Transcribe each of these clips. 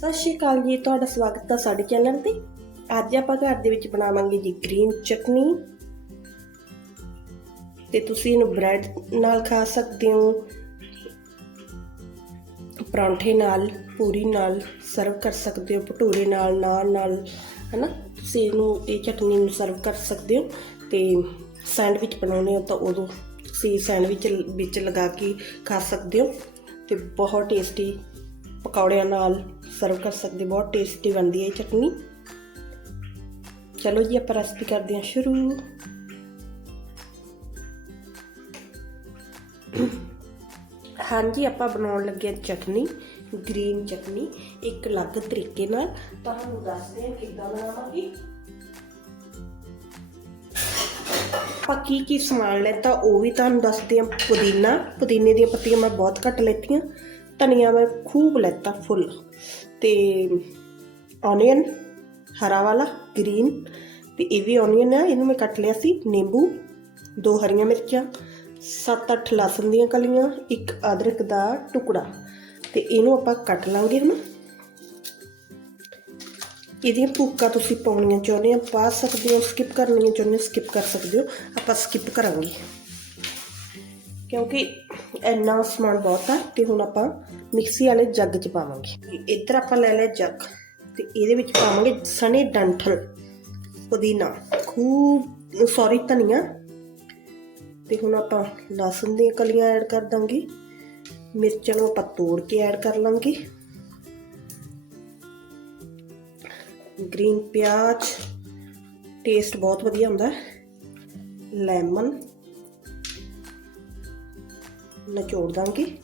ਸਤਿ ਸ਼੍ਰੀ ਅਕਾਲ ਜੀ, ਤੁਹਾਡਾ ਸਵਾਗਤ ਹੈ ਸਾਡੇ ਚੈਨਲ ਤੇ। ਅੱਜ ਆਪਾਂ ਘਰ ਦੇ ਵਿੱਚ ਬਣਾਵਾਂਗੇ ਜੀ ਗ੍ਰੀਨ ਚਟਨੀ। ਤੇ ਤੁਸੀਂ ਇਹਨੂੰ ਬ੍ਰੈਡ ਨਾਲ ਖਾ ਸਕਦੇ ਹੋ। ਪਰੌਂਠੇ ਨਾਲ, ਪੂਰੀ ਨਾਲ ਸਰਵ ਕਰ ਸਕਦੇ ਹੋ, ਭਟੂਰੇ ਨਾਲ, ਨਾਨ ਨਾਲ, ਹਨਾ? ਤੁਸੀਂ ਇਹਨੂੰ, ਇਹ ਚਟਨੀ ਨੂੰ ਸਰਵ ਕਰ ਸਕਦੇ ਹੋ। ਤੇ ਸੈਂਡਵਿਚ ਬਣਾਉਣੇ ਹੋ ਤਾਂ ਉਦੋਂ ਤੁਸੀਂ ਸੈਂਡਵਿਚ ਵਿੱਚ ਲਗਾ ਕੇ ਖਾ ਸਕਦੇ ਹੋ। ਤੇ ਬਹੁਤ ਟੇਸਟੀ ਪਕੌੜਿਆਂ ਨਾਲ ਸਰਵ ਕਰ ਸਕਦੇ, ਬਹੁਤ ਟੇਸਟੀ ਬਣਦੀ ਹੈ ਇਹ ਚਟਨੀ। ਚਲੋ ਜੀ, ਆਪਾਂ ਰੈਸਪੀ ਕਰਦੇ ਹਾਂ ਸ਼ੁਰੂ। ਹਾਂਜੀ, ਆਪਾਂ ਬਣਾਉਣ ਲੱਗੇ ਹਾਂ ਚਟਨੀ ਗ੍ਰੀਨ ਚਟਨੀ, ਇੱਕ ਅਲੱਗ ਤਰੀਕੇ ਨਾਲ। ਤੁਹਾਨੂੰ ਦੱਸਦੇ ਹਾਂ ਕਿੱਦਾਂ ਬਣਾਵਾਂਗੇ। ਆਪਾਂ ਕੀ ਕੀ ਸਮਾਨ ਲੈਤਾ ਉਹ ਵੀ ਤੁਹਾਨੂੰ ਦੱਸਦੇ ਹਾਂ। ਪੁਦੀਨਾ, ਪੁਦੀਨੇ ਦੀਆਂ ਪੱਤੀਆਂ ਮੈਂ ਬਹੁਤ ਘੱਟ ਲੈਤੀਆਂ। ਧਨੀਆ ਮੈਂ ਖੂਬ ਲੈਤਾ ਫੁੱਲ ਤੇ ਆਨੀਅਨ ਹਰਾ ਵਾਲਾ ਗ੍ਰੀਨ ਤੇ ਇਹ ਵੀ ਆਨੀਅਨ ਹੈ ਇਹਨੂੰ ਮੈਂ ਕੱਟ ਲਿਆ ਸੀ ਨਿੰਬੂ, ਦੋ ਹਰੀਆਂ ਮਿਰਚਾਂ 7-8 ਲਸਣ ਦੀਆਂ ਕਲੀਆਂ, ਇੱਕ ਅਦਰਕ ਦਾ ਟੁਕੜਾ ਤੇ ਇਹਨੂੰ ਆਪਾਂ ਕੱਟ ਲਾਂਗੇ ਹੁਣ। ਇਹਦੀਆਂ ਭੁੱਕਾਂ ਤੁਸੀਂ ਪਾਉਣੀਆਂ ਚਾਹੁੰਦੇ ਆ ਪਾ ਸਕਦੇ ਹੋ ਸਕਿਪ ਕਰਨੀਆਂ ਚਾਹੁੰਦੇ ਹੋ ਸਕਿਪ ਕਰ ਸਕਦੇ ਹੋ, ਆਪਾਂ ਸਕਿਪ ਕਰਾਂਗੇ। ਕਿਉਂਕਿ ਇੰਨਾ ਸਮਾਨ ਬਹੁਤ ਆ ਤੇ ਹੁਣ ਆਪਾਂ ਮਿਕਸੀ ਵਾਲੇ ਜੱਗ 'ਚ ਪਾਵਾਂਗੇ। ਇੱਧਰ ਆਪਾਂ ਲੈ ਲਿਆ ਜੱਗ ਤੇ ਇਹਦੇ ਵਿੱਚ ਪਾਵਾਂਗੇ ਸਣੇ ਡੰਠਲ ਪੁਦੀਨਾ ਖੂਬ ਸੌਰੀ ਧਨੀਆ। ਤੇ ਹੁਣ ਆਪਾਂ ਲਸਣ ਦੀਆਂ ਕਲੀਆਂ ਐਡ ਕਰ ਦਾਂਗੇ, ਮਿਰਚਾਂ ਨੂੰ ਆਪਾਂ ਤੋੜ ਕੇ ਐਡ ਕਰ ਲਾਂਗੇ। ਗ੍ਰੀਨ ਪਿਆਜ਼ ਟੇਸਟ ਬਹੁਤ ਵਧੀਆ ਹੁੰਦਾ ਲੈਮਨ ਨਿਚੋੜ ਦਾਂਗੇ।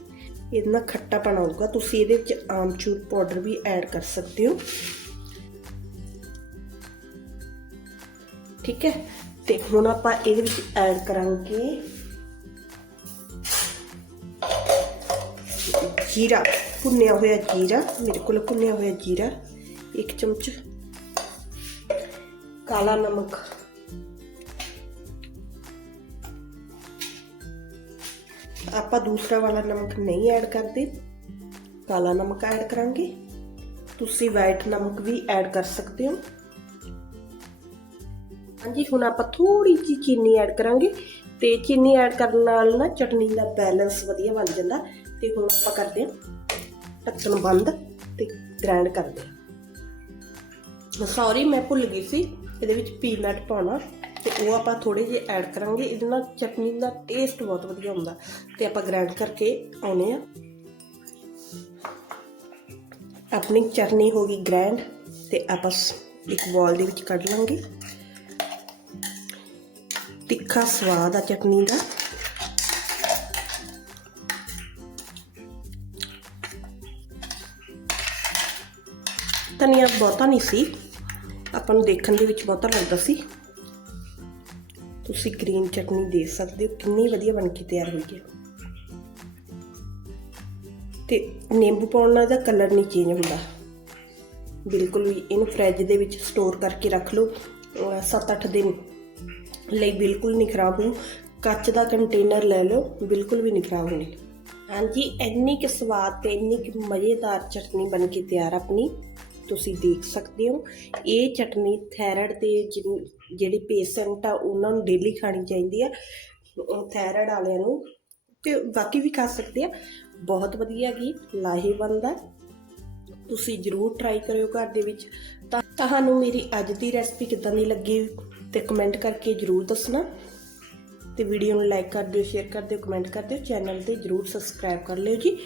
ਇਹਦੇ ਨਾਲ ਖੱਟਾਪਣ ਆਊਗਾ। ਤੁਸੀਂ ਇਹਦੇ ਵਿੱਚ ਆਮਚੂਰ ਪਾਊਡਰ ਵੀ ਐਡ ਕਰ ਸਕਦੇ ਹੋ। ਠੀਕ ਹੈ? ਤੇ ਹੁਣ ਆਪਾਂ ਇਹਦੇ ਵਿੱਚ ਐਡ ਕਰਾਂਗੇ ਜੀਰਾ। ਭੁੰਨਿਆ ਹੋਇਆ ਜੀਰਾ। ਮੇਰੇ ਕੋਲ ਭੁੰਨਿਆ ਹੋਇਆ ਜੀਰਾ। ਇੱਕ ਚਮਚ ਕਾਲਾ ਨਮਕ ਆਪਾਂ ਦੂਸਰਾ ਵਾਲਾ ਨਮਕ ਨਹੀਂ ਐਡ ਕਰਦੇ, ਕਾਲਾ ਨਮਕ ਐਡ ਕਰਾਂਗੇ। ਤੁਸੀਂ ਵਾਈਟ ਨਮਕ ਵੀ ਐਡ ਕਰ ਸਕਦੇ ਹੋ। ਹਾਂਜੀ, ਹੁਣ ਆਪਾਂ ਥੋੜੀ ਜਿਹੀ ਚੀਨੀ ਐਡ ਕਰਾਂਗੇ ਤੇ ਚੀਨੀ ਐਡ ਕਰਨ ਨਾਲ ਨਾ ਚਟਨੀ ਦਾ ਬੈਲੈਂਸ ਵਧੀਆ ਬਣ ਜਾਂਦਾ ਤੇ ਹੁਣ ਆਪਾਂ ਕਰਦੇ ਹਾਂ ਢੱਕਣ ਬੰਦ ਤੇ ਗ੍ਰਾਈਂਡ ਕਰਦੇ ਹਾਂ। ਸੌਰੀ ਮੈਂ ਭੁੱਲ ਗਈ ਸੀ, ਇਹਦੇ ਵਿੱਚ ਪੀਨਟ ਪਾਉਣਾ। ਤੇ ਉਹ ਆਪਾਂ ਥੋੜੇ ਜਿਹੇ ਐਡ ਕਰਾਂਗੇ। ਇਹਦੇ ਨਾਲ ਚਟਨੀ ਦਾ ਟੇਸਟ ਬਹੁਤ ਵਧੀਆ ਹੁੰਦਾ। ਤੇ ਆਪਾਂ ਗ੍ਰਾਈਂਡ ਕਰਕੇ ਆਉਨੇ ਆ। ਆਪਣੀ ਚਟਨੀ ਹੋ ਗਈ ਗ੍ਰਾਈਂਡ ਤੇ ਆਪਾਂ ਇੱਕ ਬਾਲ ਦੇ ਵਿੱਚ ਕੱਢ ਲਾਂਗੇ। ਤਿੱਖਾ ਸਵਾਦ ਆ ਚਟਨੀ ਦਾ। ਧਨੀਆ ਬਹੁਤਾ ਨਹੀਂ ਸੀ। ਆਪਾਂ ਨੂੰ ਦੇਖਣ ਦੇ ਵਿੱਚ ਬਹੁਤਾ ਲੱਗਦਾ ਸੀ। ਤੁਸੀਂ ਗ੍ਰੀਨ ਚਟਨੀ ਦੇਖ ਸਕਦੇ ਹੋ, ਕਿੰਨੀ ਵਧੀਆ ਬਣ ਕੇ ਤਿਆਰ ਹੋਈ ਹੈ। ਤੇ ਨਿੰਬੂ ਪਾਉਣ ਨਾਲ ਦਾ ਕਲਰ ਨਹੀਂ ਚੇਂਜ ਹੁੰਦਾ। ਬਿਲਕੁਲ ਵੀ ਇਹਨੂੰ ਫ੍ਰਿਜ ਦੇ ਵਿੱਚ ਸਟੋਰ ਕਰਕੇ ਰੱਖ ਲਓ। 7-8 ਦਿਨ ਲਈ ਬਿਲਕੁਲ ਨਹੀਂ ਖਰਾਬ ਹੋ ਕੱਚ ਦਾ ਕੰਟੇਨਰ ਲੈ ਲਓ, ਬਿਲਕੁਲ ਵੀ ਨਹੀਂ ਖਰਾਬ ਹੋਣੀ। ਹਾਂਜੀ, ਇੰਨੀ ਕਿ ਸਵਾਦ ਤੇ ਇੰਨੀ ਕਿ ਮਜ਼ੇਦਾਰ ਚਟਨੀ ਬਣ ਕੇ ਤਿਆਰ ਆਪਣੀ। ਤੁਸੀਂ ਦੇਖ ਸਕਦੇ ਹੋ। ਇਹ ਚਟਨੀ ਥਾਇਰਾਇਡ ਦੇ ਜਿਹਨੂੰ- ਜਿਹੜੇ ਪੇਸ਼ੈਂਟ ਆ, ਉਹਨਾਂ ਨੂੰ ਡੇਲੀ ਖਾਣੀ ਚਾਹੀਦੀ ਆ। ਥਾਇਰਾਇਡ ਵਾਲਿਆਂ ਨੂੰ ਤੇ ਬਾਕੀ ਵੀ ਖਾ ਸਕਦੇ ਆ। ਬਹੁਤ ਵਧੀਆ ਗੀ ਲਾਹੇਵੰਦ ਆ। ਤੁਸੀਂ ਜਰੂਰ ਟਰਾਈ ਕਰਿਓ ਘਰ ਦੇ ਵਿੱਚ। ਤਾਂ ਤੁਹਾਨੂੰ ਮੇਰੀ ਅੱਜ ਦੀ ਰੈਸਪੀ ਕਿਦਾਂ ਦੀ ਲੱਗੀ ਤੇ ਕਮੈਂਟ ਕਰਕੇ ਜਰੂਰ ਦੱਸਣਾ। ਤੇ ਵੀਡੀਓ ਨੂੰ ਲਾਈਕ ਕਰ ਦਿਓ ਸ਼ੇਅਰ ਕਰ ਦਿਓ ਕਮੈਂਟ ਕਰ ਦਿਓ। ਚੈਨਲ ਤੇ ਜਰੂਰ ਸਬਸਕ੍ਰਾਈਬ ਕਰ ਲਿਓ ਜੀ।